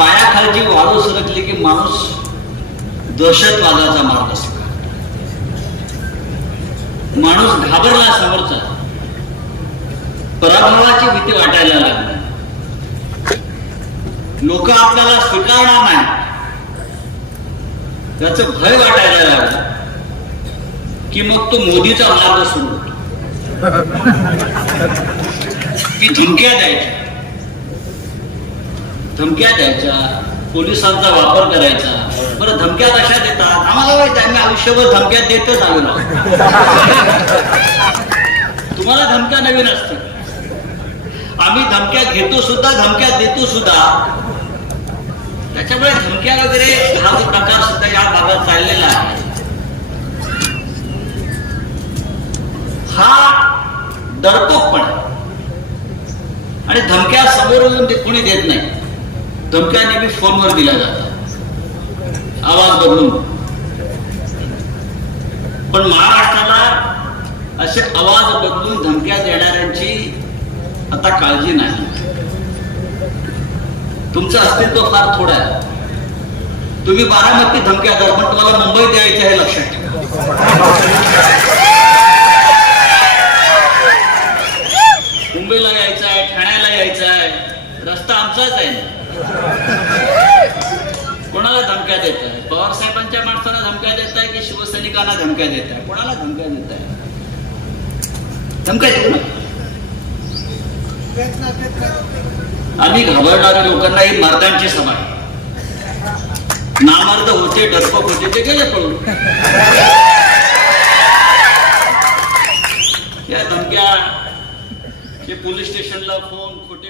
पायाखालची वाळू सरकली की माणूस दहशतवादाचा मार्ग असतो. माणूस घाबरला समोरचा. पराभवाची भीती वाटायला लागली. लोक आपल्याला स्वीकारणार नाही त्याच भय वाटायला लागलं की मग तो मोदीचा मार्ग सुरू होतो. की धमक्या द्यायची धमक्या द्यायच्या पोलिसांचा वापर करायचा. बरं धमक्या कशा देतात? आम्हाला माहिती आहे, आम्ही आयुष्यभर धमक्या देतच आलो ना तुम्हाला धमक्या नवीन असतील. आम्ही धमक्या घेतो सुद्धा धमक्या देतो सुद्धा. त्याच्यामुळे धमक्या वगैरे हा जो प्रकार सुद्धा या भागात चाललेला आहे. हा दडपकपण आहे. आणि धमक्या समोर येऊन ते कोणी देत नाही. धमक्या नेहमी फोनवर दिल्या जातात. आवाज बदलून. पण महाराष्ट्राला असे आवाज बदलून धमक्या देणाऱ्यांची आता काळजी नाही. तुमचं अस्तित्व फार थोडं आहे. तुम्ही बारामती धमक्या द्या पण तुम्हाला मुंबई यायचं हे लक्षात ठेवा. मुंबईला यायचं आहे ठाण्याला यायचं आहे रस्ता आमचाच आहे. ना. कोणाला धमक्या देत आहे पवार साहेबांच्या माणसाला धमक्या देत आहे की शिवसैनिकांना धमक्या देत आहे कोणाला धमक्या देत आहे धमक्या देऊ ना. आम्ही घाबरणाऱ्या लोकांना ही मर्दांची सभा आहे. नामर्द होते डरपक होते ते गेले पळून. या धमक्या ते पोलीस स्टेशनला फोन खोटे